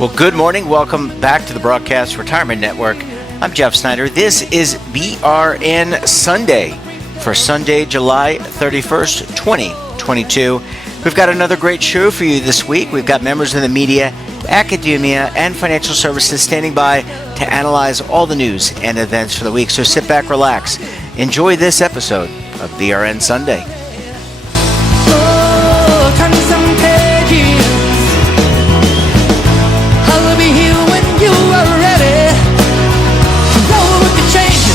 Well, good morning. Welcome back to the Broadcast Retirement Network. I'm Jeff Snyder. This is BRN Sunday for Sunday, July 31st, 2022. We've got another great show for you this week. We've got members of the media, academia, and financial services standing by to analyze all the news and events for the week. So sit back, relax. Enjoy this episode of BRN Sunday. Oh, turn some pages. I'll be here when you are ready. Roll with the changes.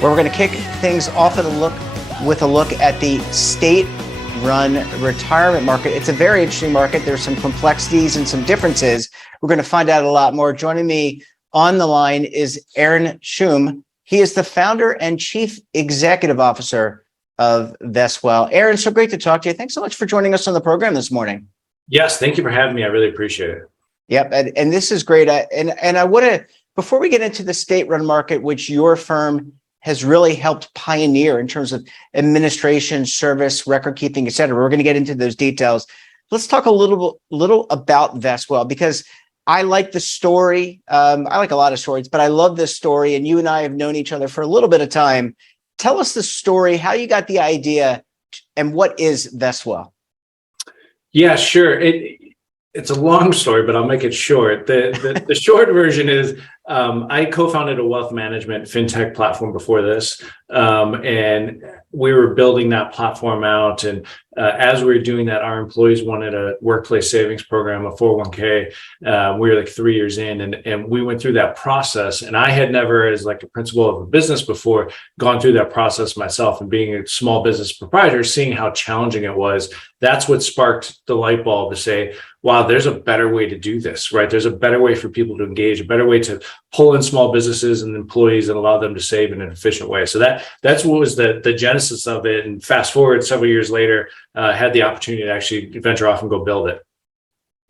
Where we're going to kick things off with a look at the state-run retirement market. It's a very interesting market. There's some complexities and some differences. We're going to find out a lot more. Joining me on the line is Aaron Shum. He is the founder and chief executive officer of Vestwell. Aaron, so great to talk to you. Thanks so much for joining us on the program this morning. Yes, thank you for having me. I really appreciate it. Yep, and this is great. And I want to, before we get into the state-run market, which your firm has really helped pioneer in terms of administration, service, record keeping, et cetera. We're going to get into those details. Let's talk a little about Vestwell, because I like the story. I like a lot of stories, but I love this story. And you and I have known each other for a little bit of time. Tell us the story, how you got the idea, and what is Vestwell? Yeah, sure. It's a long story, but I'll make it short. The short version is I co-founded a wealth management fintech platform before this, and we were building that platform out. And as we were doing that, our employees wanted a workplace savings program, a 401k. We were like 3 years in, and we went through that process. And I had never, as like a principal of a business before, gone through that process myself. And being a small business proprietor, seeing how challenging it was, that's what sparked the light bulb to say, wow, there's a better way to do this, right? There's a better way for people to engage, a better way to pull in small businesses and employees and allow them to save in an efficient way. So that's what was the genesis of it. And fast forward several years later, had the opportunity to actually venture off and go build it.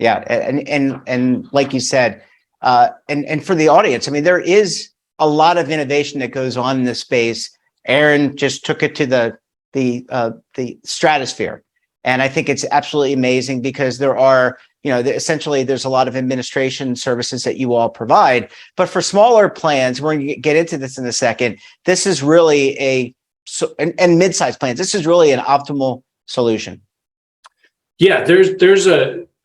Yeah, and like you said, and for the audience, I mean, there is a lot of innovation that goes on in this space. Aaron just took it to the stratosphere. And I think it's absolutely amazing because there are, essentially there's a lot of administration services that you all provide. But for smaller plans, we're going to get into this in a second. This is really and mid-sized plans, this is really an optimal solution. Yeah, there's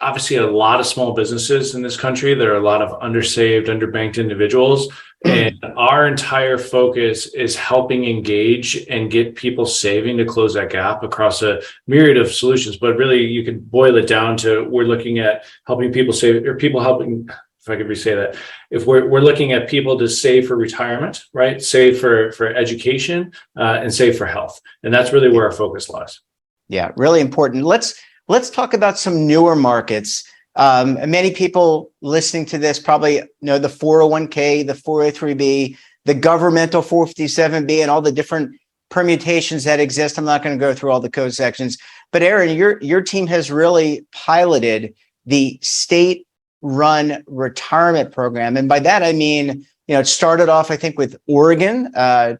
obviously a lot of small businesses in this country. There are a lot of undersaved, underbanked individuals. And our entire focus is helping engage and get people saving to close that gap across a myriad of solutions. But really, you can boil it down to we're looking at helping people save, or people helping, if I could re-say that, if we're looking at people to save for retirement, right? Save for education and save for health. And that's really where our focus lies. Yeah, really important. Let's talk about some newer markets. Many people listening to this probably know the 401k, the 403b, the governmental 457b, and all the different permutations that exist. I'm not going to go through all the code sections, but Aaron, your team has really piloted the state-run retirement program, and by that I mean, it started off, I think, with Oregon, as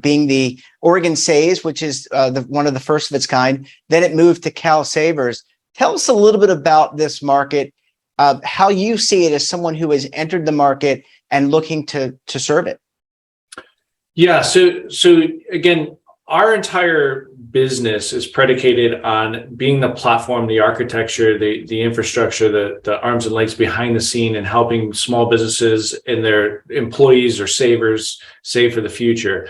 being the Oregon Saves, which is one of the first of its kind. Then it moved to Cal Savers. Tell us a little bit about this market, how you see it as someone who has entered the market and looking to serve it. Yeah. So again, our entire business is predicated on being the platform, the architecture, the infrastructure, the arms and legs behind the scene, and helping small businesses and their employees or savers save for the future.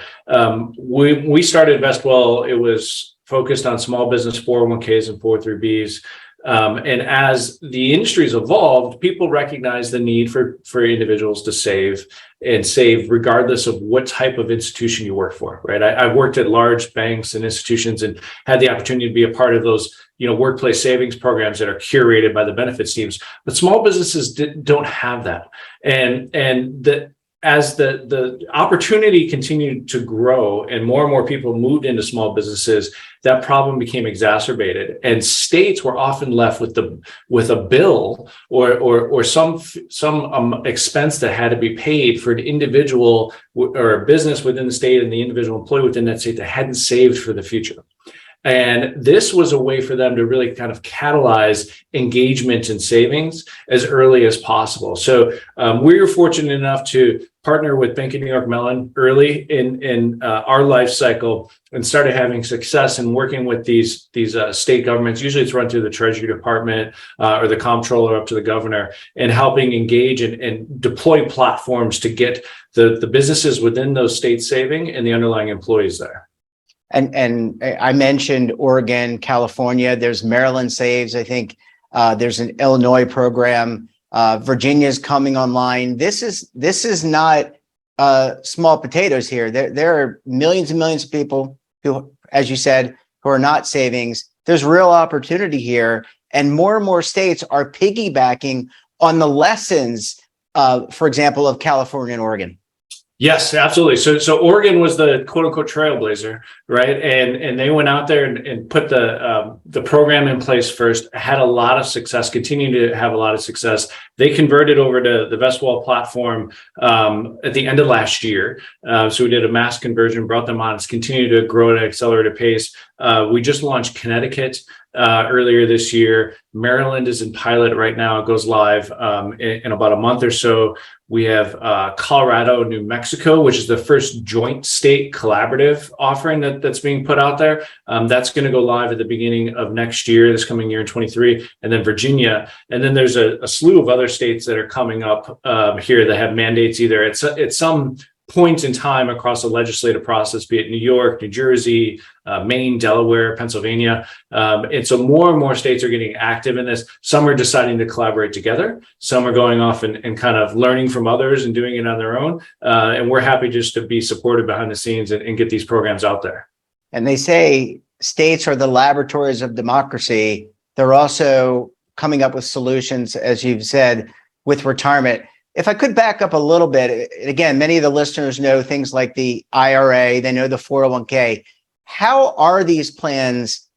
We started Vestwell. It was focused on small business 401ks and 403bs. And as the industry's evolved, people recognize the need for individuals to save regardless of what type of institution you work for, right? I've worked at large banks and institutions and had the opportunity to be a part of those, workplace savings programs that are curated by the benefits teams. But small businesses don't have that. And as the opportunity continued to grow and more people moved into small businesses, that problem became exacerbated, and states were often left with a bill or some expense that had to be paid for an individual or a business within the state and the individual employee within that state that hadn't saved for the future. And this was a way for them to really kind of catalyze engagement and savings as early as possible. So we were fortunate enough to partner with Bank of New York Mellon early in our life cycle and started having success in working with these state governments. Usually it's run through the Treasury Department or the comptroller up to the governor, and helping engage and deploy platforms to get the businesses within those states saving and the underlying employees there. And I mentioned Oregon, California. There's Maryland Saves. I think there's an Illinois program. Virginia's coming online. This is not small potatoes here. There are millions and millions of people who, as you said, who are not savings. There's real opportunity here, and more states are piggybacking on the lessons, for example, of California and Oregon. Yes, absolutely. So Oregon was the quote unquote trailblazer, right? And they went out there and put the program in place first, had a lot of success, continued to have a lot of success. They converted over to the Vestwall platform at the end of last year. So we did a mass conversion, brought them on. It's continued to grow at an accelerated pace. We just launched Connecticut earlier this year. Maryland is in pilot right now. It goes live in about a month or so. We have Colorado, New Mexico, which is the first joint state collaborative offering that's being put out there. That's going to go live at the beginning of next year, this coming year in 23, and then Virginia. And then there's a slew of other states that are coming up here that have mandates either at some point in time across the legislative process, be it New York, New Jersey, Maine, Delaware, Pennsylvania. And so more and more states are getting active in this. Some are deciding to collaborate together. Some are going off and kind of learning from others and doing it on their own. And we're happy just to be supported behind the scenes and get these programs out there. And they say states are the laboratories of democracy. They're also coming up with solutions, as you've said, with retirement. If I could back up a little bit, again, many of the listeners know things like the IRA, they know the 401k. How are these plans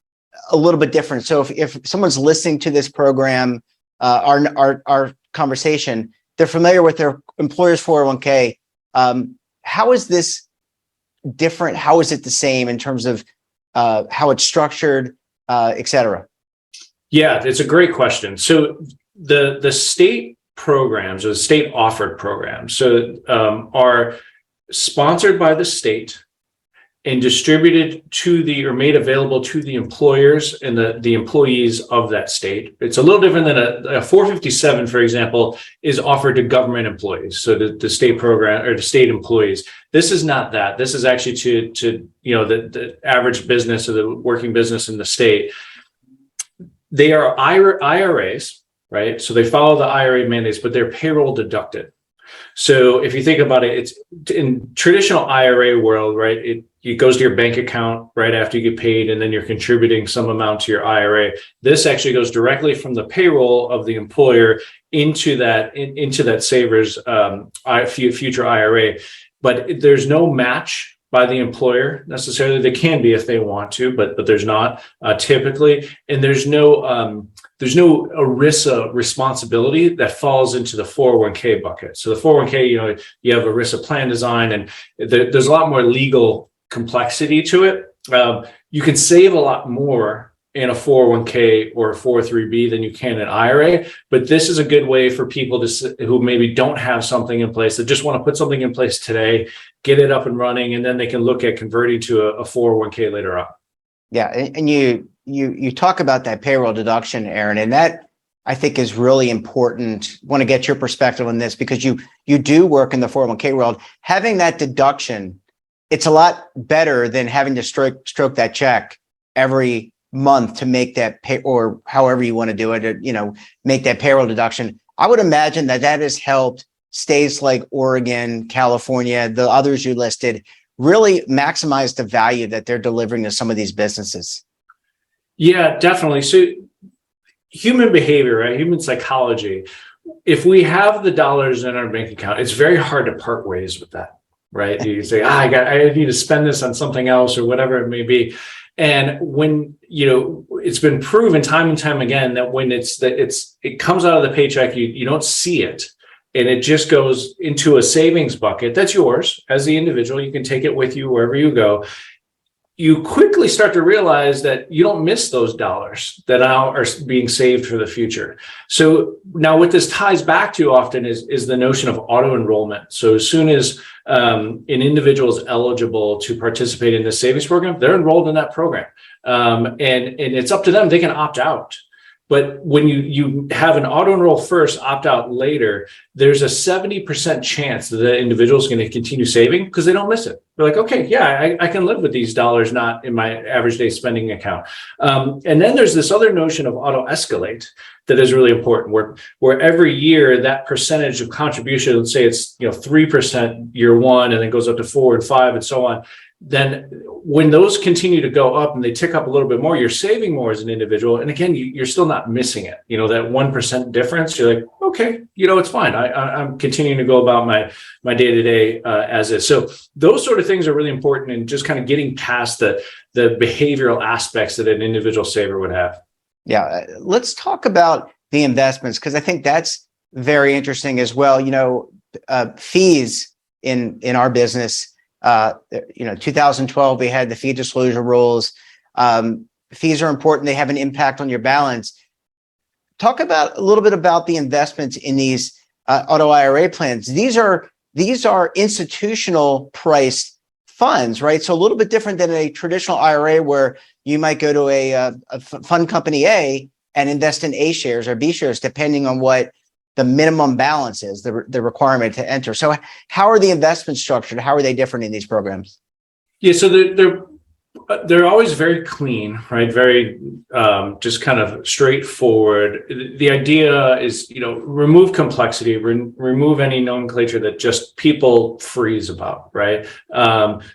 a little bit different? So if someone's listening to this program, our conversation, they're familiar with their employer's 401k. How is this different? How is it the same in terms of how it's structured, et cetera? Yeah, it's a great question. So the state programs or the state offered programs are sponsored by the state and distributed to or made available to the employers and the employees of that state. It's a little different than a 457, for example, is offered to government employees. So the state program or the state employees. This is not that. This is actually to the average business or the working business in the state. They are IRAs. Right. So they follow the IRA mandates, but they're payroll deducted. So if you think about it, it's in traditional IRA world, right? It goes to your bank account right after you get paid, and then you're contributing some amount to your IRA. This actually goes directly from the payroll of the employer into that saver's future IRA. But there's no match by the employer necessarily. They can be if they want to, but there's not typically, and there's no ERISA responsibility that falls into the 401k bucket. So the 401k, you have ERISA plan design, and there's a lot more legal complexity to it. You can save a lot more in a 401k or a 403b than you can in IRA, but this is a good way for people who maybe don't have something in place, that just want to put something in place today, get it up and running, and then they can look at converting to a 401k later on. Yeah, and you talk about that payroll deduction, Aaron, and that I think is really important. Want to get your perspective on this because you do work in the 401k world. Having that deduction, it's a lot better than having to stroke that check every month to make that pay, or however you want to do it, make that payroll deduction. I would imagine that has helped states like Oregon, California, the others you listed, really maximize the value that they're delivering to some of these businesses. Yeah, definitely. So human behavior, right? Human psychology. if we have the dollars in our bank account, it's very hard to part ways with that, right? You say, I need to spend this on something else or whatever it may be. And when, it's been proven time and time again that when it comes out of the paycheck, you don't see it. And it just goes into a savings bucket that's yours as the individual. You can take it with you wherever you go. You quickly start to realize that you don't miss those dollars that now are being saved for the future. So now what this ties back to often is the notion of auto enrollment. So as soon as an individual is eligible to participate in this savings program, they're enrolled in that program. And it's up to them. They can opt out. But when you have an auto enroll first, opt out later, there's a 70% chance that the individual is going to continue saving because they don't miss it. They're like, okay, yeah, I can live with these dollars not in my average day spending account. And then there's this other notion of auto escalate that is really important, where every year that percentage of contribution, let's say it's 3% year one, and then goes up to 4 and 5 and so on. Then when those continue to go up and they tick up a little bit more, you're saving more as an individual. And again, you're still not missing it. That 1% difference, you're like, okay, it's fine. I'm continuing to go about my day-to-day as is. So those sort of things are really important and just kind of getting past the behavioral aspects that an individual saver would have. Yeah. Let's talk about the investments, because I think that's very interesting as well. Fees in our business, 2012, we had the fee disclosure rules. Fees are important. They have an impact on your balance. Talk about a little bit about the investments in these auto IRA plans. These are institutional priced funds, right? So a little bit different than a traditional IRA where you might go to a fund company A and invest in A shares or B shares, depending on what the minimum balance is, the requirement to enter. So how are the investments structured? How are they different in these programs? Yeah, so they're always very clean, right? Very just kind of straightforward. The idea is, remove complexity, remove any nomenclature that just people freeze about, right?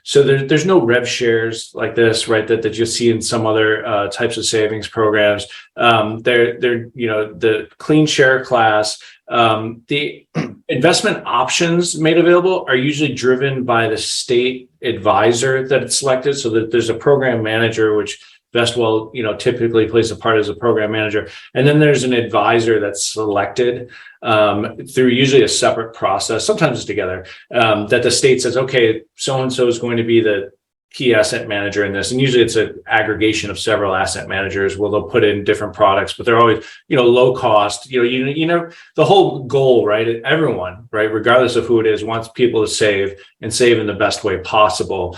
So there's no rev shares like this, right? That you see in some other types of savings programs. They're the clean share class. The investment options made available are usually driven by the state advisor that it's selected, so that there's a program manager, which Vestwell, typically plays a part as a program manager. And then there's an advisor that's selected through usually a separate process, sometimes together, that the state says, okay, so-and-so is going to be the key asset manager in this. And usually it's an aggregation of several asset managers where they'll put in different products, but they're always, low cost, the whole goal, right? Everyone, right? Regardless of who it is, wants people to save and save in the best way possible,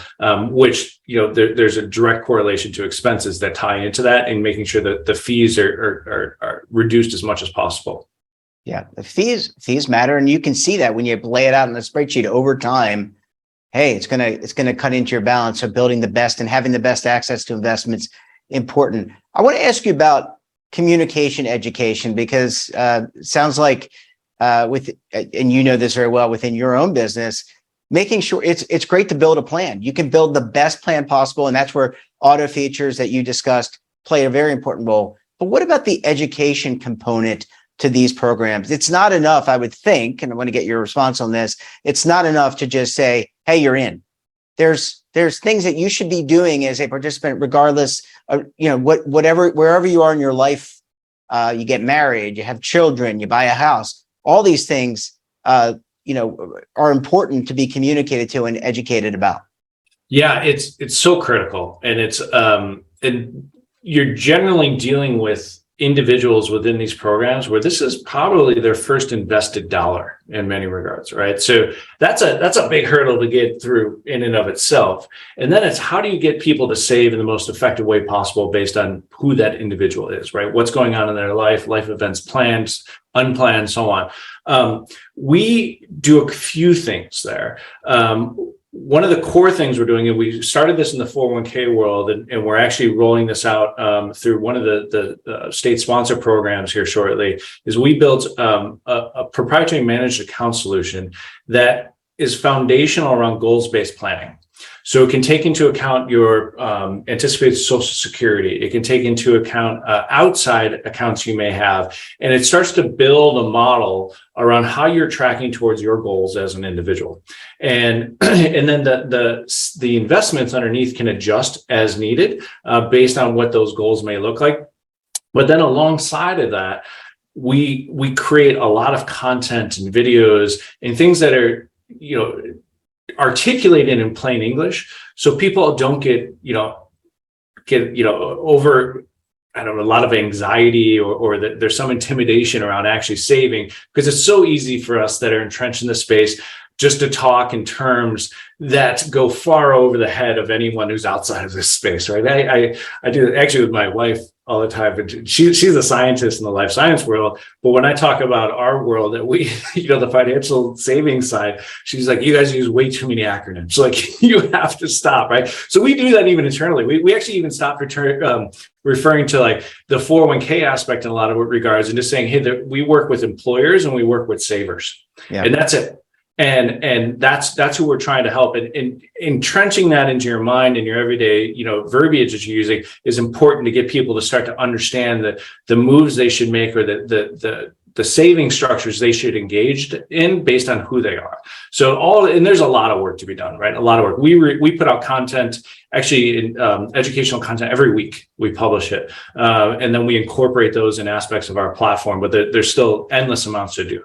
which, there's a direct correlation to expenses that tie into that and making sure that the fees are reduced as much as possible. Yeah. The fees matter. And you can see that when you lay it out in the spreadsheet over time. Hey, it's gonna cut into your balance. So building the best and having the best access to investments important. I want to ask you about communication education, because it sounds like and this very well within your own business, making sure it's great to build a plan. You can build the best plan possible, and that's where auto features that you discussed play a very important role. But what about the education component to these programs? It's not enough, I would think, and I want to get your response on this. It's not enough to just say, hey, you're in. There's things that you should be doing as a participant, regardless of, wherever you are in your life. You get married, you have children, you buy a house. All these things, are important to be communicated to and educated about. Yeah, it's so critical. And and you're generally dealing with individuals within these programs where this is probably their first invested dollar in many regards, right? So that's a big hurdle to get through in and of itself. And then it's how do you get people to save in the most effective way possible based on who that individual is, right? What's going on in their life events, plans, unplanned, so on. We do a few things there. One of the core things we're doing, and we started this in the 401k world, and we're actually rolling this out through one of the state sponsor programs here shortly, is we built a proprietary managed account solution that is foundational around goals-based planning. So it can take into account your anticipated Social Security. It can take into account outside accounts you may have, and it starts to build a model around how you're tracking towards your goals as an individual. And and then the investments underneath can adjust as needed based on what those goals may look like. But then alongside of that, we create a lot of content and videos and things that are, articulated in plain English, so people don't get over, I don't know, a lot of anxiety or that there's some intimidation around actually saving, because it's so easy for us that are entrenched in the space just to talk in terms that go far over the head of anyone who's outside of this space, right? I do actually with my wife all the time, but she's a scientist in the life science world. But when I talk about our world, that we, the financial savings side, she's like, you guys use way too many acronyms. Like, you have to stop, right? So we do that even internally. We actually even stopped referring to like the 401k aspect in a lot of regards, and just saying, hey, we work with employers and we work with savers, and that's it. And that's who we're trying to help. And entrenching that into your mind and your everyday, verbiage that you're using is important to get people to start to understand that the moves they should make, or the saving structures they should engage in based on who they are. So and there's a lot of work to be done, right? A lot of work. We put out content, actually in educational content every week. We publish it, and then we incorporate those in aspects of our platform. But there's still endless amounts to do.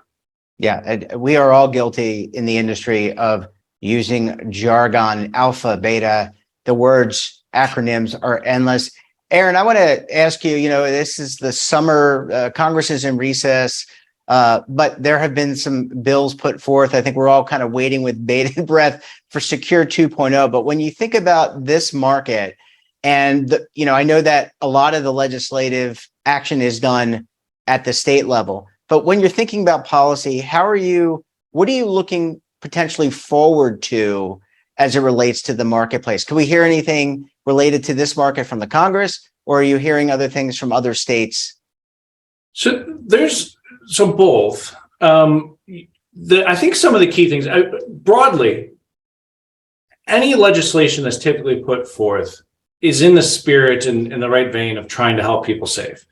Yeah, we are all guilty in the industry of using jargon, alpha, beta. The words, acronyms are endless. Aaron, I want to ask you, this is the summer, Congress is in recess, but there have been some bills put forth. I think we're all kind of waiting with bated breath for Secure 2.0. But when you think about this market, and, I know that a lot of the legislative action is done at the state level. But when you're thinking about policy, what are you looking potentially forward to as it relates to the marketplace? Can we hear anything related to this market from the Congress, or are you hearing other things from other states? So both. I think some of the key things, broadly, any legislation that's typically put forth is in the spirit and in the right vein of trying to help people save.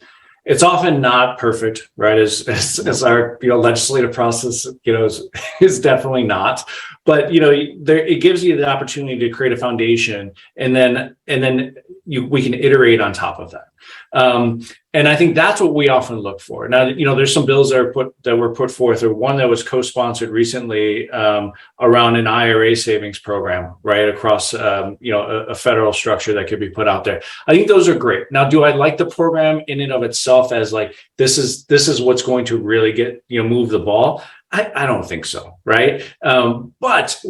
It's often not perfect, right? As our legislative process is definitely not, but it gives you the opportunity to create a foundation, and then we can iterate on top of that. And I think that's what we often look for. Now, there's some bills that were put forth, or one that was co-sponsored recently around an IRA savings program, right, across a federal structure that could be put out there. I think those are great. Now, do I like the program in and of itself as like this is what's going to really get move the ball? I don't think so, right? But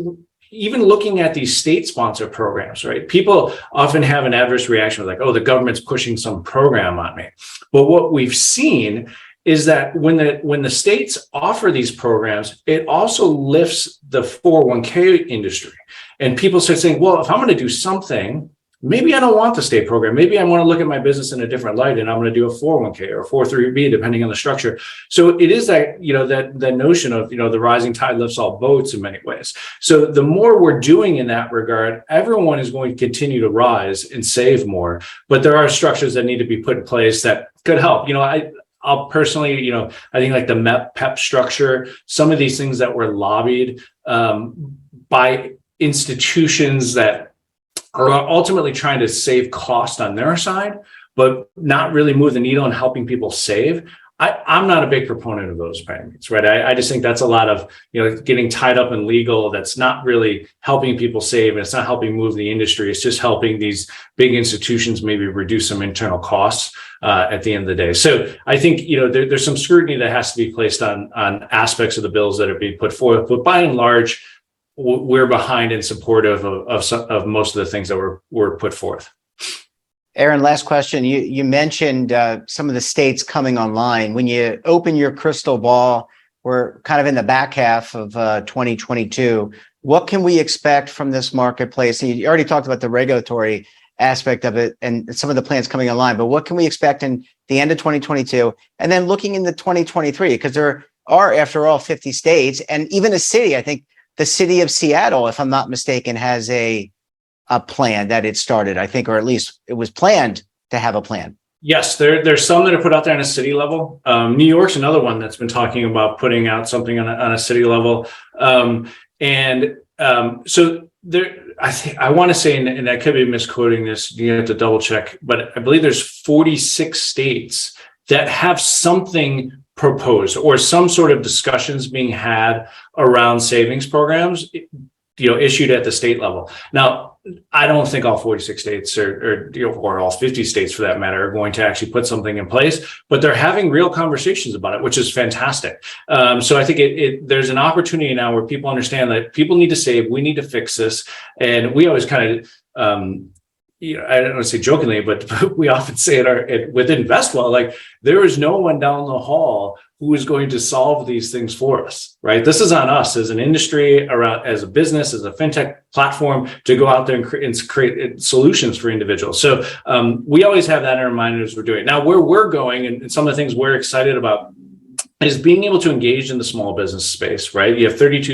even looking at these state-sponsored programs, right? People often have an adverse reaction, like, oh, the government's pushing some program on me. But what we've seen is that when the states offer these programs, it also lifts the 401k industry. And people start saying, well, if I'm going to do something, maybe I don't want the state program. Maybe I want to look at my business in a different light, and I'm going to do a 401k or a 403b, depending on the structure. So it is that, that notion of, the rising tide lifts all boats in many ways. So the more we're doing in that regard, everyone is going to continue to rise and save more. But there are structures that need to be put in place that could help. I'll personally, I think like the MEP structure, some of these things that were lobbied by institutions that are ultimately trying to save cost on their side, but not really move the needle in helping people save. I'm not a big proponent of those payments, right? I just think that's a lot of, getting tied up in legal that's not really helping people save, and it's not helping move the industry. It's just helping these big institutions maybe reduce some internal costs at the end of the day. So I think, there's some scrutiny that has to be placed on aspects of the bills that are being put forth, but by and large, we're behind and supportive of most of the things that were put forth. Aaron, last question. You mentioned some of the states coming online. When you open your crystal ball, we're kind of in the back half of 2022. What can we expect from this marketplace? And you already talked about the regulatory aspect of it and some of the plans coming online, but what can we expect in the end of 2022? And then looking into 2023, because there are, after all, 50 states and even a city, I think the city of Seattle, if I'm not mistaken, has a plan that it started, I think, or at least it was planned to have a plan. Yes, there's some that are put out there on a city level. New York's another one that's been talking about putting out something on a city level. So there, I think I want to say, and I could be misquoting this, you have to double check, but I believe there's 46 states that have something proposed or some sort of discussions being had around savings programs, issued at the state level. Now, I don't think all 46 states or all 50 states for that matter are going to actually put something in place, but they're having real conversations about it, which is fantastic. So I think there's an opportunity now where people understand that people need to save, we need to fix this. And we always kind of, I don't want to say jokingly, but we often say within Vestwell, like there is no one down the hall who is going to solve these things for us, right? This is on us as an industry, around as a business, as a fintech platform, to go out there and create solutions for individuals. So we always have that in our mind as we're doing it. Now, where we're going and some of the things we're excited about is being able to engage in the small business space, right? You have 32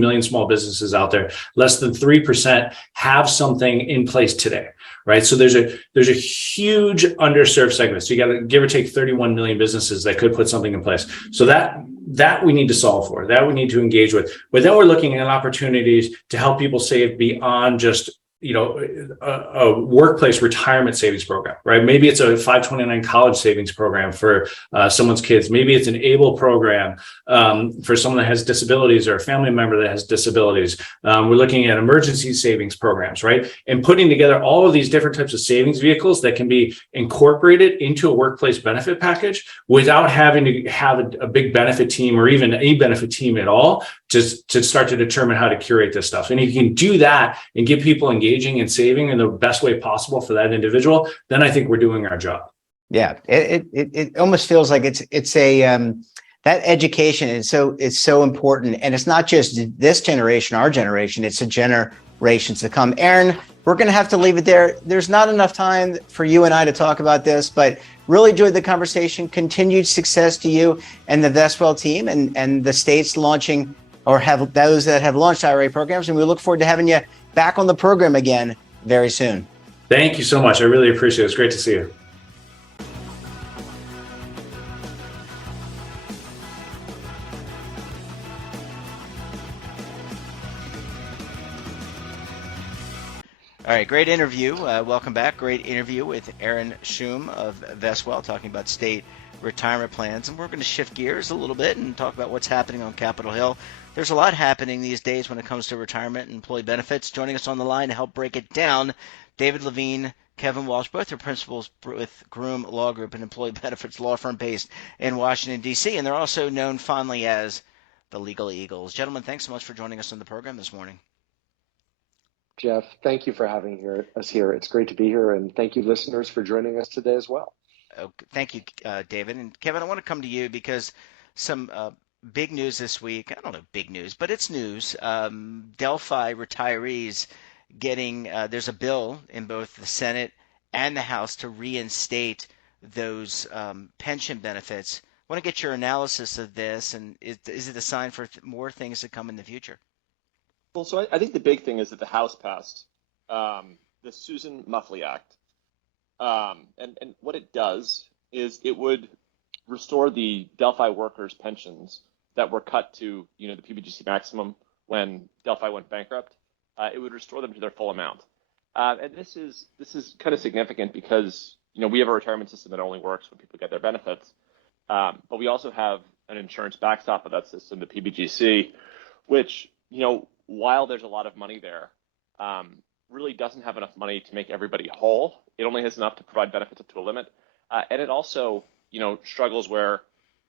million small businesses out there. Less than 3% have something in place today, right? So there's a huge underserved segment. So you got to give or take 31 million businesses that could put something in place. So that we need to solve for, that we need to engage with. But then we're looking at opportunities to help people save beyond just a workplace retirement savings program, right? Maybe it's a 529 college savings program for someone's kids. Maybe it's an ABLE program for someone that has disabilities or a family member that has disabilities. We're looking at emergency savings programs, right? And putting together all of these different types of savings vehicles that can be incorporated into a workplace benefit package without having to have a big benefit team or even a benefit team at all to start to determine how to curate this stuff. And if you can do that and give people engaging and saving in the best way possible for that individual, then I think we're doing our job. Yeah, it almost feels like it's a that education is so important, and it's not just this generation, our generation. It's the generations to come. Aaron, we're going to have to leave it there. There's not enough time for you and I to talk about this, but really enjoyed the conversation. Continued success to you and the Vestwell team and the states launching or have those that have launched IRA programs. And we look forward to having you back on the program again very soon. Thank you so much. I really appreciate it. It's great to see you. All right, great interview. Welcome back. Great interview with Aaron Shum of Vestwell, talking about state retirement plans. And we're going to shift gears a little bit and talk about what's happening on Capitol Hill. There's a lot happening these days when it comes to retirement and employee benefits. Joining us on the line to help break it down, David Levine, Kevin Walsh, both are principals with Groom Law Group, an employee benefits law firm based in Washington, D.C., and they're also known fondly as the Legal Eagles. Gentlemen, thanks so much for joining us on the program this morning. Jeff, thank you for having us here. It's great to be here, and thank you, listeners, for joining us today as well. Thank you, David. And Kevin, I want to come to you because some big news this week. I don't know, big news, but it's news. Delphi retirees getting there's a bill in both the Senate and the House to reinstate those pension benefits. I want to get your analysis of this, and is it a sign for more things to come in the future? Well, so I think the big thing is that the House passed the Susan Muffley Act. And what it does is it would restore the Delphi workers' pensions that were cut to, the PBGC maximum when Delphi went bankrupt. It would restore them to their full amount. And this is kind of significant because, we have a retirement system that only works when people get their benefits. But we also have an insurance backstop of that system, the PBGC, which, while there's a lot of money there, really doesn't have enough money to make everybody whole. It only has enough to provide benefits up to a limit. And it also, struggles where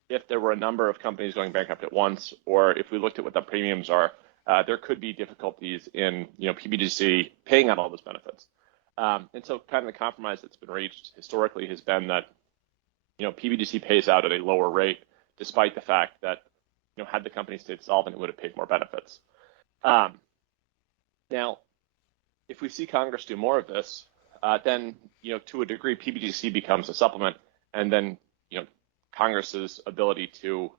if there were a number of companies going bankrupt at once, or if we looked at what the premiums are, there could be difficulties in, PBGC paying out all those benefits. And so kind of the compromise that's been reached historically has been that, PBGC pays out at a lower rate, despite the fact that, had the company stayed solvent, it would have paid more benefits. Now, if we see Congress do more of this, then, to a degree, PBGC becomes a supplement, and then, Congress's ability to,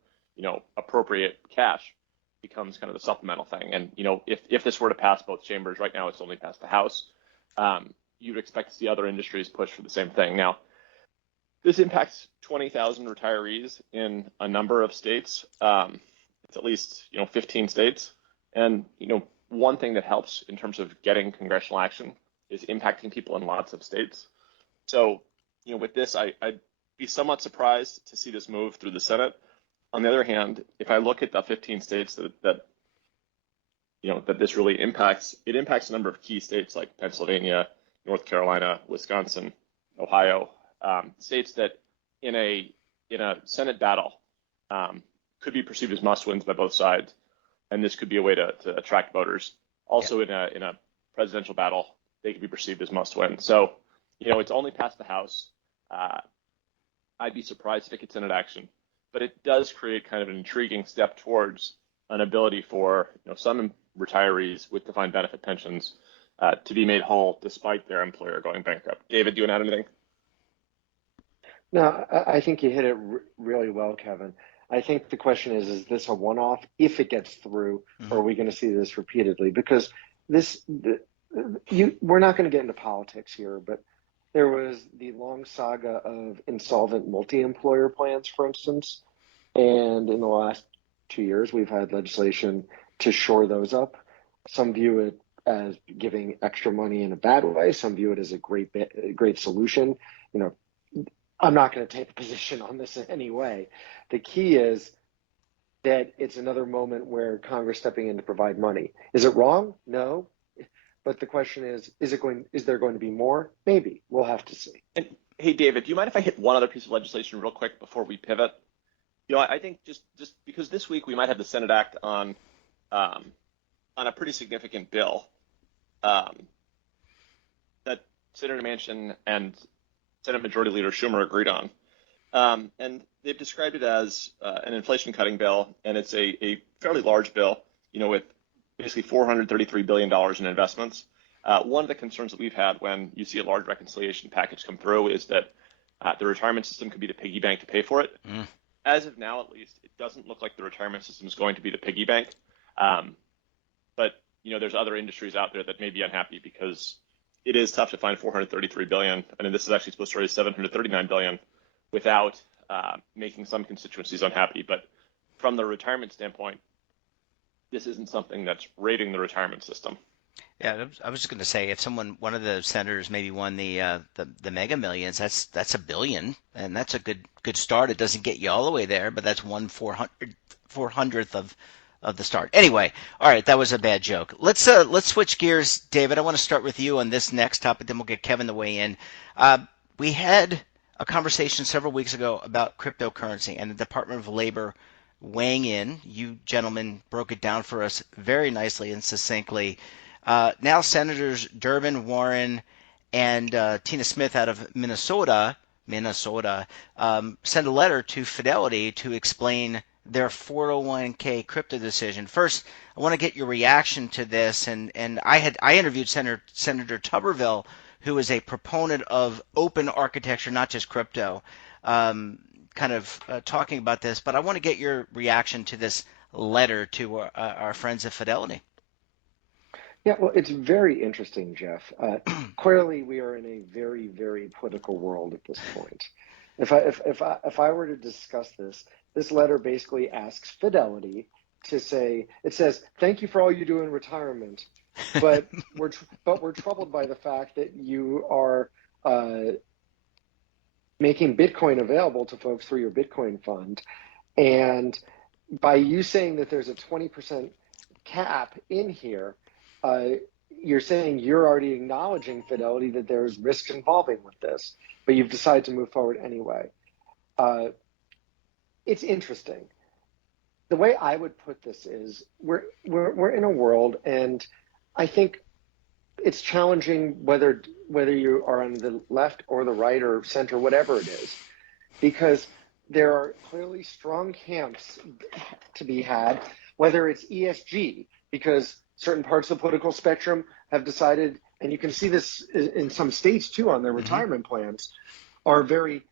appropriate cash becomes kind of the supplemental thing. And, if this were to pass both chambers, right now it's only passed the House, you'd expect to see other industries push for the same thing. Now, this impacts 20,000 retirees in a number of states. It's at least, 15 states. And, one thing that helps in terms of getting congressional action is impacting people in lots of states. So, with this, I'd be somewhat surprised to see this move through the Senate. On the other hand, if I look at the 15 states that this really impacts, it impacts a number of key states like Pennsylvania, North Carolina, Wisconsin, Ohio, states that in a Senate battle could be perceived as must-wins by both sides, and this could be a way to attract voters. Also, in a presidential battle, they could be perceived as must-win. So, it's only passed the House. I'd be surprised if it gets Senate action, but it does create kind of an intriguing step towards an ability for some retirees with defined benefit pensions to be made whole despite their employer going bankrupt. David, do you want to add anything? No, I think you hit it really well, Kevin. I think the question is this a one-off if it gets through, or are we going to see this repeatedly? Because we're not going to get into politics here, but there was the long saga of insolvent multi-employer plans, for instance, and in the last 2 years, we've had legislation to shore those up. Some view it as giving extra money in a bad way. Some view it as a great solution. I'm not going to take a position on this in any way. The key is that it's another moment where Congress stepping in to provide money. Is it wrong? No. But the question is there going to be more? Maybe. We'll have to see. And hey, David, do you mind if I hit one other piece of legislation real quick before we pivot? I think just because this week we might have the Senate act on a pretty significant bill that Senator Manchin and Senate Majority Leader Schumer agreed on. And they've described it as an inflation cutting bill, and it's a fairly large bill, with basically $433 billion in investments. One of the concerns that we've had when you see a large reconciliation package come through is that the retirement system could be the piggy bank to pay for it. As of now, at least, it doesn't look like the retirement system is going to be the piggy bank. But, there's other industries out there that may be unhappy because it is tough to find $433 billion. I mean, this is actually supposed to raise $739 billion without making some constituencies unhappy. But from the retirement standpoint, this isn't something that's raiding the retirement system. Yeah, I was just going to say, if one of the senators maybe won the Mega Millions, that's $1 billion, and that's a good start. It doesn't get you all the way there, but that's 1/400th of the start. Anyway, all right, that was a bad joke. Let's switch gears, David. I want to start with you on this next topic, then we'll get Kevin to weigh in. We had a conversation several weeks ago about cryptocurrency and the Department of Labor weighing in. You gentlemen broke it down for us very nicely and succinctly. Now Senators Durbin, Warren, and Tina Smith out of Minnesota, sent a letter to Fidelity to explain their 401k crypto decision. First, I want to get your reaction to this. And I interviewed Senator Tuberville, who is a proponent of open architecture, not just crypto, talking about this. But I want to get your reaction to this letter to our friends at Fidelity. Yeah, well, it's very interesting, Jeff. Clearly, we are in a very, very political world at this point. If I were to discuss this letter basically asks Fidelity to say, it says, thank you for all you do in retirement, but we're troubled by the fact that you are making Bitcoin available to folks through your Bitcoin fund, and by you saying that there's a 20% cap in here. You're saying you're already acknowledging, Fidelity, that there's risks involving with this, but you've decided to move forward anyway. It's interesting. The way I would put this is we're in a world, and I think it's challenging whether you are on the left or the right or center, whatever it is, because there are clearly strong camps to be had, whether it's ESG, because certain parts of the political spectrum have decided, and you can see this in some states too on their retirement plans, are very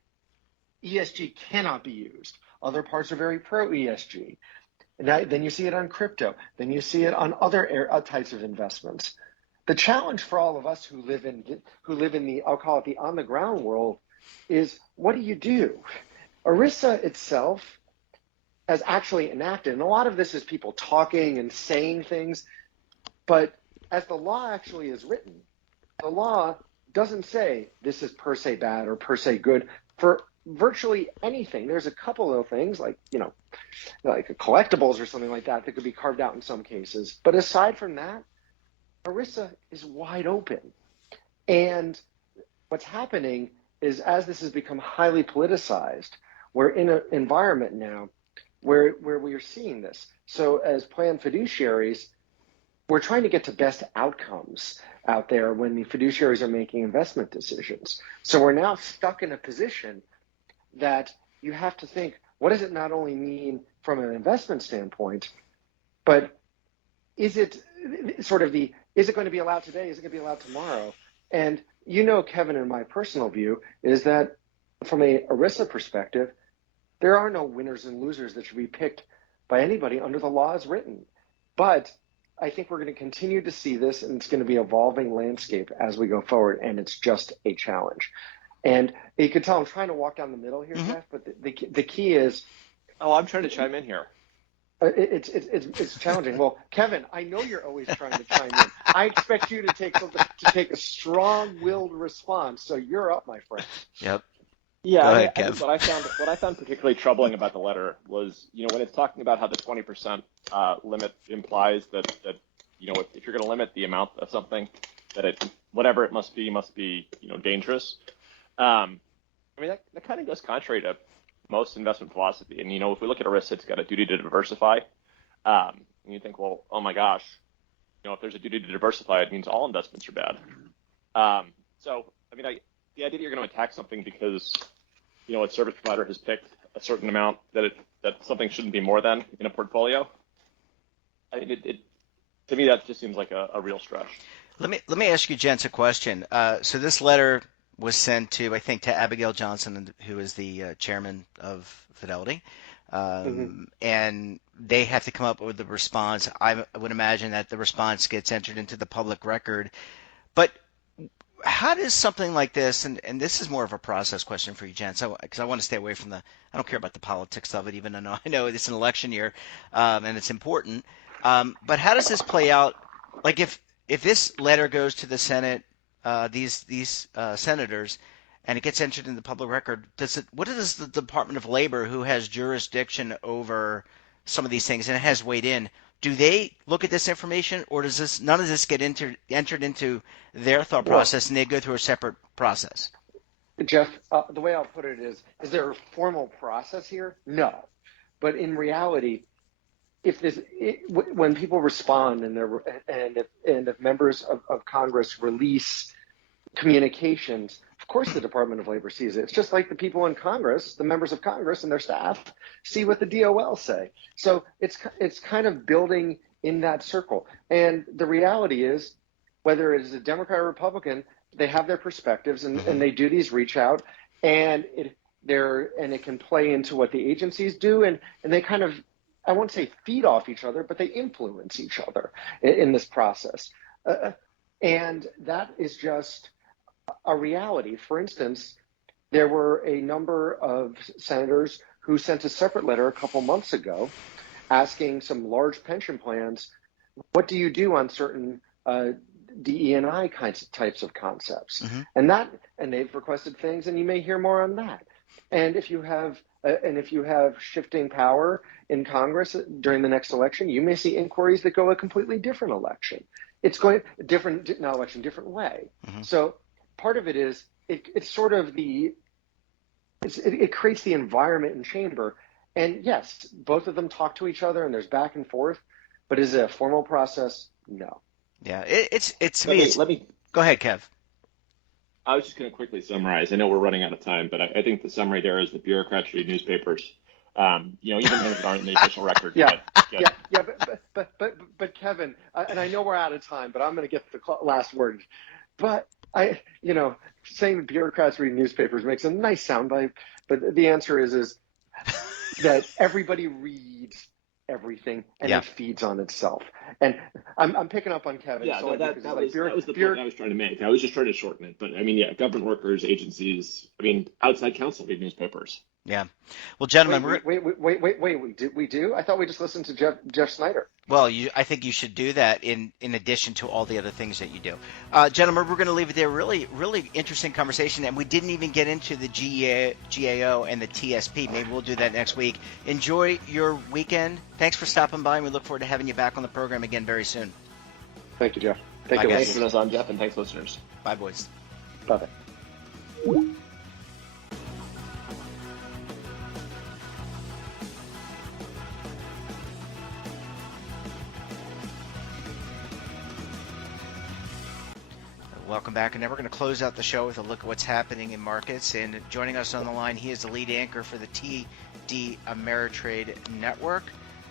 ESG cannot be used. Other parts are very pro ESG. Then you see it on crypto. Then you see it on other types of investments. The challenge for all of us who live in the, I'll call it the on the ground world, is what do you do? ERISA itself has actually enacted, and a lot of this is people talking and saying things, but as the law actually is written, the law doesn't say this is per se bad or per se good for virtually anything. There's a couple of things like, like collectibles or something like that could be carved out in some cases. But aside from that, ERISA is wide open. And what's happening is, as this has become highly politicized, we're in an environment now where we are seeing this. So as plan fiduciaries, we're trying to get to best outcomes out there when the fiduciaries are making investment decisions. So we're now stuck in a position that you have to think, what does it not only mean from an investment standpoint, but is it going to be allowed today? Is it going to be allowed tomorrow? And Kevin, and my personal view is that from a ERISA perspective, there are no winners and losers that should be picked by anybody under the law as written. But I think we're going to continue to see this, and it's going to be an evolving landscape as we go forward, and it's just a challenge. And you can tell I'm trying to walk down the middle here, Jeff, but the key is... Oh, I'm trying to chime in here. It's challenging. Well, Kevin, I know you're always trying to chime in. I expect you to take a strong-willed response, so you're up, my friend. Yep. Yeah, Go ahead, I Kev. think what I found particularly troubling about the letter was, when it's talking about how the 20% limit implies that if you're going to limit the amount of something, that whatever it must be dangerous. That kind of goes contrary to most investment philosophy. And if we look at ERISA, it's got a duty to diversify. And you think, well, oh my gosh, if there's a duty to diversify, it means all investments are bad. The idea that you're going to attack something because a service provider has picked a certain amount that something shouldn't be more than in a portfolio, to me that just seems like a real stretch. Let me ask you, gents, a question. So this letter was sent to, I think, to Abigail Johnson, who is the chairman of Fidelity, and they have to come up with a response. I would imagine that the response gets entered into the public record, but how does something like this, and this is more of a process question for you, gents, because I want to stay away from I don't care about the politics of it, even though I know it's an election year and it's important. But how does this play out? Like if this letter goes to the Senate, these senators, and it gets entered in the public record, what does the Department of Labor, who has jurisdiction over some of these things and has weighed in, do they look at this information, or does none of this get entered into their thought process and they go through a separate process? Jeff, the way I'll put it is there a formal process here? No. But in reality, when people respond and if members of Congress release communications, of course the Department of Labor sees it. It's just like the people in Congress, the members of Congress and their staff see what the DOL say. So it's kind of building in that circle. And the reality is, whether it is a Democrat or Republican, they have their perspectives and they do these reach out, and it can play into what the agencies do, and they kind of, I won't say feed off each other, but they influence each other in this process. And that is just a reality. For instance, there were a number of senators who sent a separate letter a couple months ago asking some large pension plans, what do you do on certain DE&I types of concepts? And they've requested things, and you may hear more on that. And if you have shifting power in Congress during the next election, you may see inquiries that go a completely different election. It's going different way. So part of it is it's sort of it creates the environment in chamber. And yes, both of them talk to each other and there's back and forth, but is it a formal process? No. Yeah, let me go ahead, Kev. I was just going to quickly summarize. I know we're running out of time, but I think the summary there is the bureaucrats read newspapers. Even things that aren't in the official record. But Kevin, and I know we're out of time, but I'm going to get the last word. But saying bureaucrats read newspapers makes a nice soundbite, but the answer is that everybody reads everything, and Yeah. it feeds on itself. And I'm picking up on Kevin Yeah, no, solely because that it's like was the point I was trying to make. I was just trying to shorten it, but I mean, yeah, government workers, agencies, I mean, outside counsel read newspapers. Yeah. Well, gentlemen, We do. I thought we just listened to Jeff Snyder. well, I think you should do that in addition to all the other things that you do. Gentlemen, we're going to leave it there. Really, really interesting conversation, and we didn't even get into the GAO and the TSP. Maybe we'll do that next week. Enjoy your weekend. Thanks for stopping by, and we look forward to having you back on the program again very soon. Thank you, Jeff. Thank Bye, you, guys. Thanks for us on, Jeff, and thanks, listeners. Bye, boys. Bye bye. Welcome back, and now we're going to close out the show with a look at what's happening in markets. And joining us on the line, he is the lead anchor for the TD Ameritrade Network,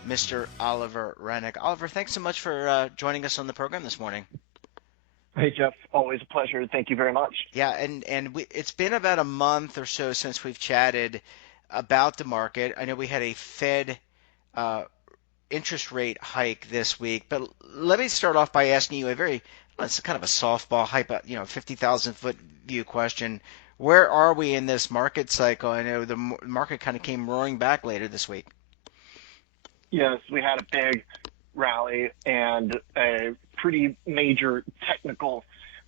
Mr. Oliver Rennick. Oliver, thanks so much for joining us on the program this morning. Hey, Jeff. Always a pleasure. Thank you very much. Yeah, it's been about a month or so since we've chatted about the market. I know we had a Fed interest rate hike this week, but let me start off by asking you it's kind of a softball hype, 50,000-foot view question. Where are we in this market cycle? I know the market kind of came roaring back later this week. Yes, we had a big rally and a pretty major technical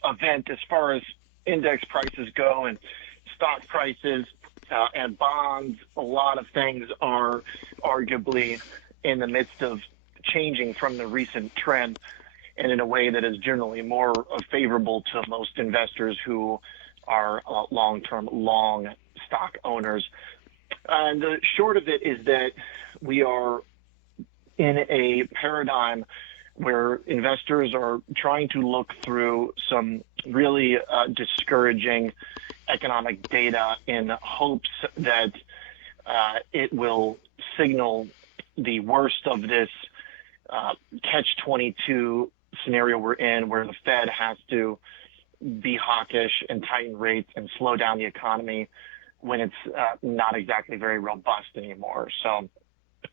event as far as index prices go and stock prices and bonds. A lot of things are arguably in the midst of changing from the recent trend, and in a way that is generally more favorable to most investors who are long-term long stock owners. And the short of it is that we are in a paradigm where investors are trying to look through some really discouraging economic data in hopes that it will signal the worst of this catch-22 scenario we're in, where the Fed has to be hawkish and tighten rates and slow down the economy when it's not exactly very robust anymore. So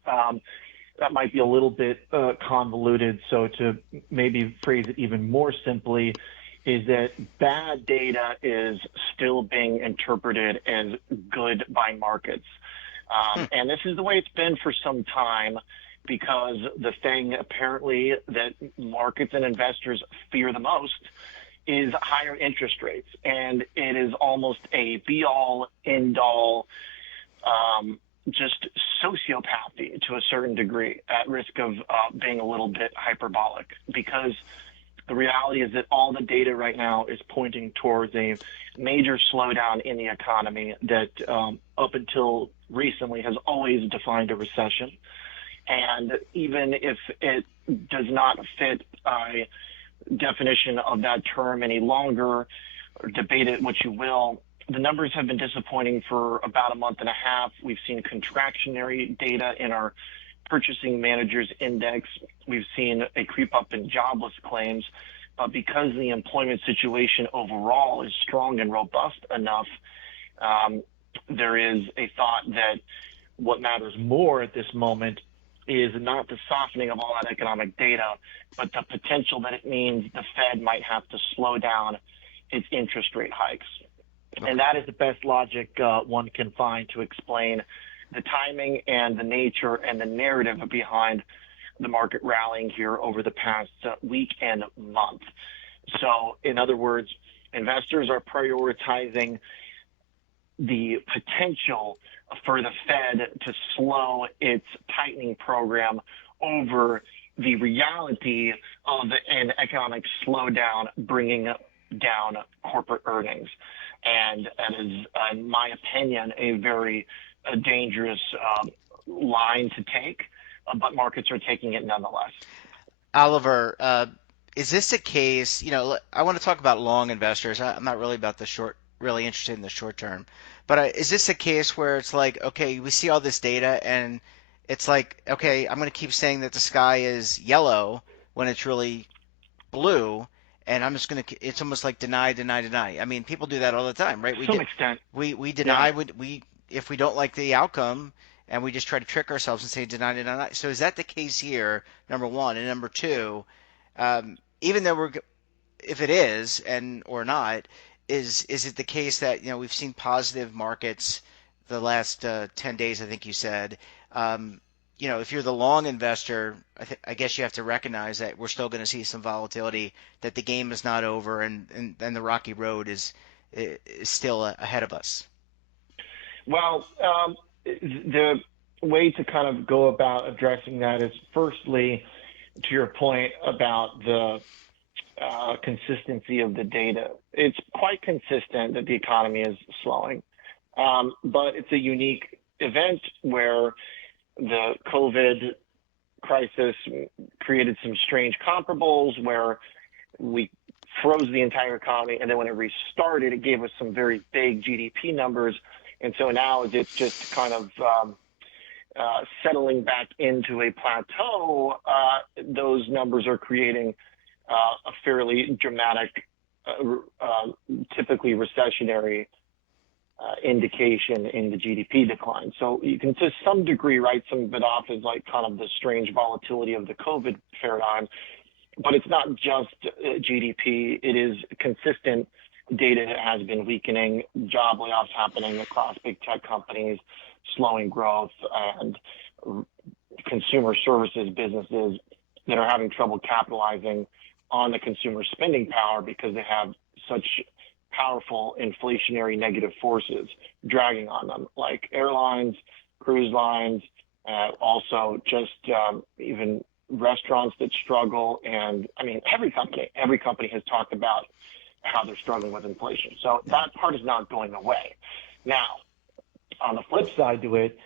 that might be a little bit convoluted. So to maybe phrase it even more simply, is that bad data is still being interpreted as good by markets. And this is the way it's been for some time, because the thing apparently that markets and investors fear the most is higher interest rates. And it is almost a be-all, end-all, just sociopathy to a certain degree, at risk of being a little bit hyperbolic, because the reality is that all the data right now is pointing towards a major slowdown in the economy that up until recently has always defined a recession. And even if it does not fit a definition of that term any longer, or debate it what you will, the numbers have been disappointing for about a month and a half. We've seen contractionary data in our purchasing managers index. We've seen a creep up in jobless claims. But because the employment situation overall is strong and robust enough, there is a thought that what matters more at this moment is not the softening of all that economic data, but the potential that it means the Fed might have to slow down its interest rate hikes. And that is the best logic one can find to explain the timing and the nature and the narrative behind the market rallying here over the past week and month. So, in other words, investors are prioritizing the potential for the Fed to slow its tightening program over the reality of an economic slowdown bringing down corporate earnings. And that is, in my opinion, a very dangerous line to take, but markets are taking it nonetheless. Oliver, is this a case, I want to talk about long investors. I'm not really about really interested in the short term, but is this a case where it's like, okay, we see all this data and it's like, okay, I'm going to keep saying that the sky is yellow when it's really blue, and I'm just going to, it's almost like deny, deny, deny. I mean, people do that all the time, right? To some extent. We deny, if we don't like the outcome, and we just try to trick ourselves and say deny, deny, deny. So is that the case here? Number one, and number two, even though we're if it is and or not, is it the case that we've seen positive markets the last 10 days? I think you said. Um, if you're the long investor, I guess you have to recognize that we're still going to see some volatility, that the game is not over, and the rocky road is still ahead of us. Well, the way to kind of go about addressing that is firstly, to your point about the consistency of the data. It's quite consistent that the economy is slowing, but it's a unique event where the COVID crisis created some strange comparables where we froze the entire economy, and then when it restarted, it gave us some very big GDP numbers. And so now it's just kind of settling back into a plateau. Those numbers are creating a fairly dramatic, typically recessionary indication in the GDP decline. So you can to some degree write some of it off as like kind of the strange volatility of the COVID paradigm, but it's not just GDP. It is consistent data that has been weakening, job layoffs happening across big tech companies, slowing growth, and consumer services businesses that are having trouble capitalizing on the consumer spending power because they have such powerful inflationary negative forces dragging on them, like airlines, cruise lines, also just even restaurants that struggle. And I mean, every company has talked about how they're struggling with inflation. So that part is not going away. Now, on the flip side to it,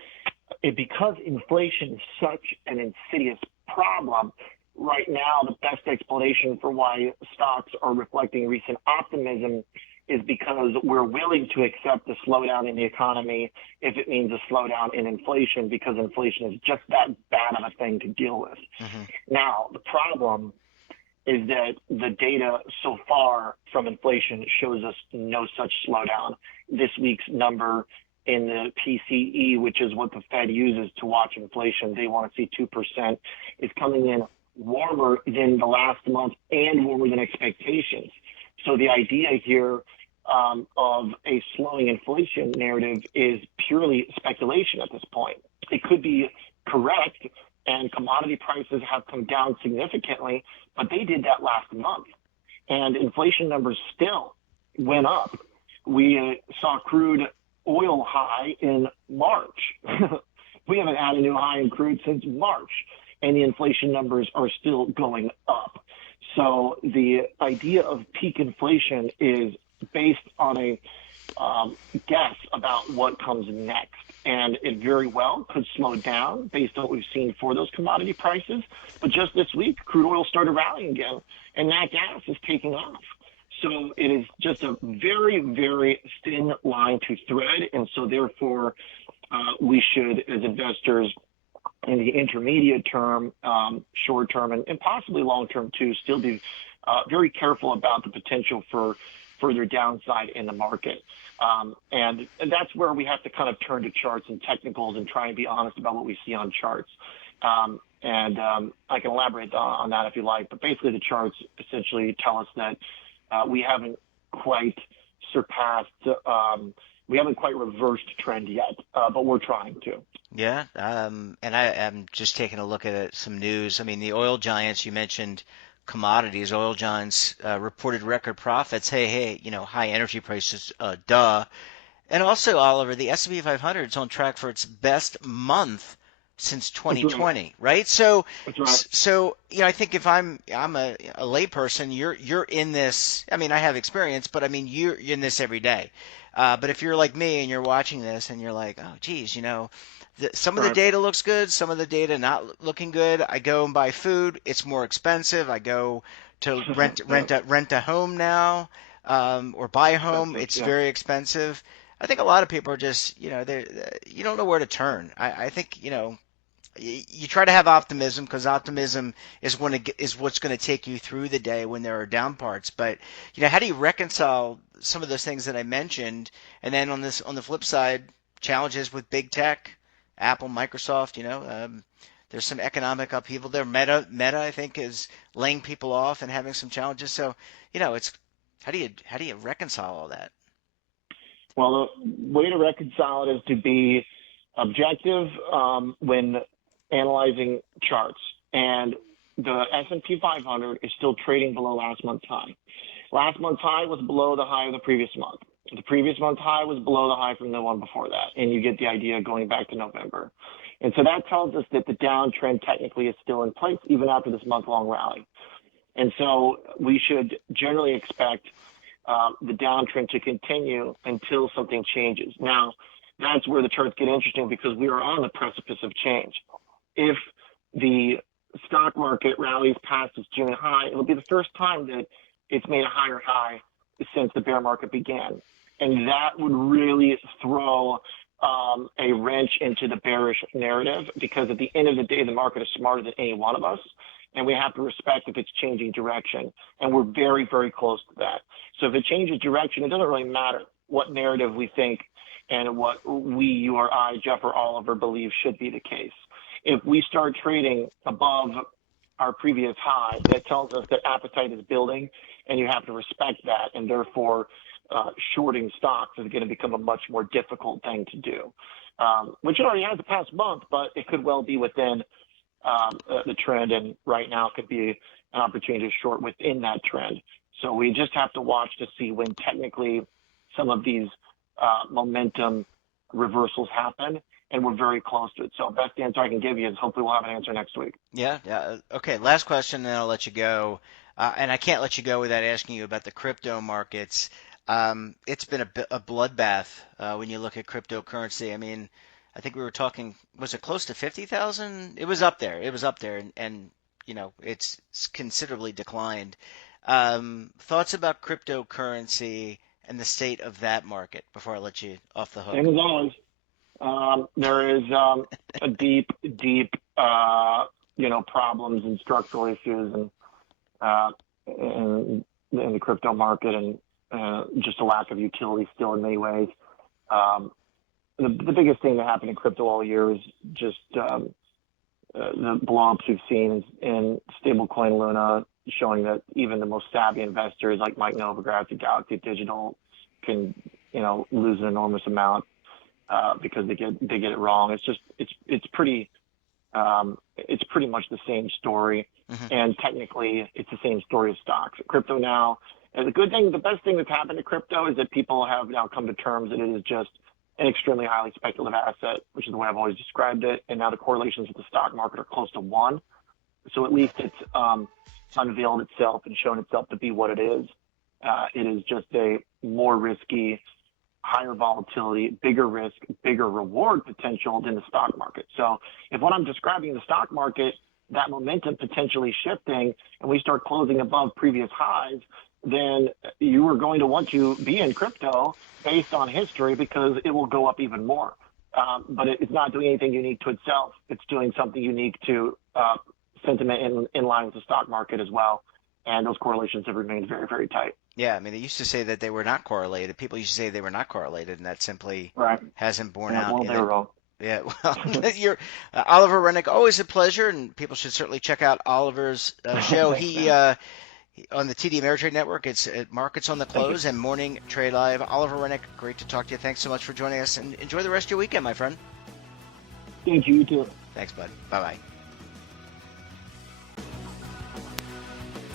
because inflation is such an insidious problem, right now the best explanation for why stocks are reflecting recent optimism is because we're willing to accept the slowdown in the economy if it means a slowdown in inflation, because inflation is just that bad of a thing to deal with. Mm-hmm. Now, the problem is that the data so far from inflation shows us no such slowdown. This week's number in the PCE, which is what the Fed uses to watch inflation, they want to see 2%, is coming in warmer than the last month and warmer than expectations. So the idea here of a slowing inflation narrative is purely speculation at this point. It could be correct, and commodity prices have come down significantly, but they did that last month. And inflation numbers still went up. We saw crude oil high in March. We haven't had a new high in crude since March, and the inflation numbers are still going up. So the idea of peak inflation is based on a guess about what comes next. And it very well could slow down based on what we've seen for those commodity prices. But just this week, crude oil started rallying again, and nat gas is taking off. So it is just a very, very thin line to thread. And so therefore, we should, as investors in the intermediate term, short term, and possibly long term too, still be very careful about the potential for further downside in the market. And that's where we have to kind of turn to charts and technicals and try and be honest about what we see on charts. And I can elaborate on that if you like, but basically the charts essentially tell us that we haven't quite surpassed, we haven't quite reversed trend yet, but we're trying to. Yeah, and I'm just taking a look at some news. I mean, the oil giants, you mentioned commodities, oil giants reported record profits. Hey, high energy prices, duh. And also, Oliver, the S&P 500 is on track for its best month since 2020, right? So, so I think if I'm a layperson, you're in this. I mean, I have experience, but I mean, you're in this every day. But if you're like me and you're watching this and you're like, oh, geez, some of the data looks good, some of the data not looking good. I go and buy food; it's more expensive. I go to rent a home now, or buy a home; it's very expensive. I think a lot of people are just, you don't know where to turn. I think, you try to have optimism, because optimism is what's going to take you through the day when there are down parts. But how do you reconcile some of those things that I mentioned, and then on the flip side, challenges with big tech, Apple, Microsoft, there's some economic upheaval there. Meta, I think, is laying people off and having some challenges. So, it's how do you reconcile all that? Well, the way to reconcile it is to be objective when analyzing charts. And the S&P 500 is still trading below last month's high. Last month's high was below the high of the previous month. The previous month's high was below the high from the one before that. And you get the idea going back to November. And so that tells us that the downtrend technically is still in place even after this month-long rally. And so we should generally expect the downtrend to continue until something changes. Now, that's where the charts get interesting because we are on the precipice of change. If the stock market rallies past its June high, it'll be the first time that it's made a higher high since the bear market began. And that would really throw a wrench into the bearish narrative because at the end of the day, the market is smarter than any one of us. And we have to respect if it's changing direction. And we're very, very close to that. So if it changes direction, it doesn't really matter what narrative we think and what we, you or I, Jeff or Oliver, believe should be the case. If we start trading above our previous high, that tells us that appetite is building, and you have to respect that. And therefore, shorting stocks is going to become a much more difficult thing to do, which it already has the past month, but it could well be within the trend, and right now could be an opportunity to short within that trend. So we just have to watch to see when technically some of these momentum reversals happen, and we're very close to it. So best answer I can give you is hopefully we'll have an answer next week. Yeah. Okay, last question, and then I'll let you go. And I can't let you go without asking you about the crypto markets. It's been a bloodbath when you look at cryptocurrency. I mean, I think we were talking, was it close to 50,000? It was up there. And it's considerably declined. Thoughts about cryptocurrency and the state of that market before I let you off the hook? And as always, there is a deep, problems and structural issues in the crypto market, and just a lack of utility still in many ways. The biggest thing that happened in crypto all year is just the blow-ups we've seen in stablecoin Luna, showing that even the most savvy investors like Mike Novogratz at Galaxy Digital can, lose an enormous amount because they get it wrong. It's pretty much the same story, and technically it's the same story as stocks. Crypto now, and the best thing that's happened to crypto is that people have now come to terms that it is just an extremely highly speculative asset, which is the way I've always described it. And now the correlations with the stock market are close to 1. So at least it's unveiled itself and shown itself to be what it is. It is just a more risky, higher volatility, bigger risk, bigger reward potential than the stock market. So if what I'm describing the stock market, that momentum potentially shifting, and we start closing above previous highs, then you are going to want to be in crypto based on history because it will go up even more. But it's not doing anything unique to itself. It's doing something unique to sentiment in line with the stock market as well. And those correlations have remained very, very tight. Yeah, I mean, they used to say that they were not correlated. People used to say they were not correlated, and that simply hasn't borne out. Well, they were wrong. Yeah, well, you're Oliver Rennick, always a pleasure, and people should certainly check out Oliver's show. He on the TD Ameritrade Network. It's Markets on the Close and Morning Trade Live. Oliver Rennick, great to talk to you. Thanks so much for joining us, and enjoy the rest of your weekend, my friend. Thank you, you too. Thanks, bud. Bye-bye.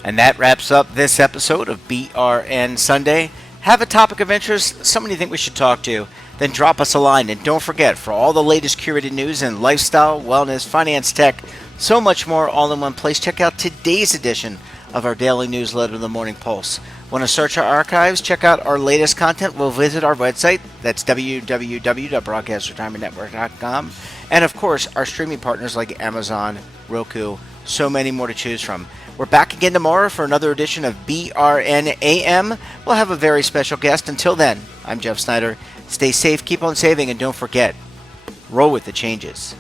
And that wraps up this episode of BRN Sunday. Have a topic of interest, someone you think we should talk to, then drop us a line. And don't forget, for all the latest curated news in lifestyle, wellness, finance, tech, so much more all in one place, check out today's edition of our daily newsletter, The Morning Pulse. Want to search our archives, check out our latest content, we'll visit our website. That's www.broadcastretirementnetwork.com. And of course, our streaming partners like Amazon, Roku, so many more to choose from. We're back again tomorrow for another edition of BRN AM. We'll have a very special guest. Until then, I'm Jeff Snyder. Stay safe, keep on saving, and don't forget, roll with the changes.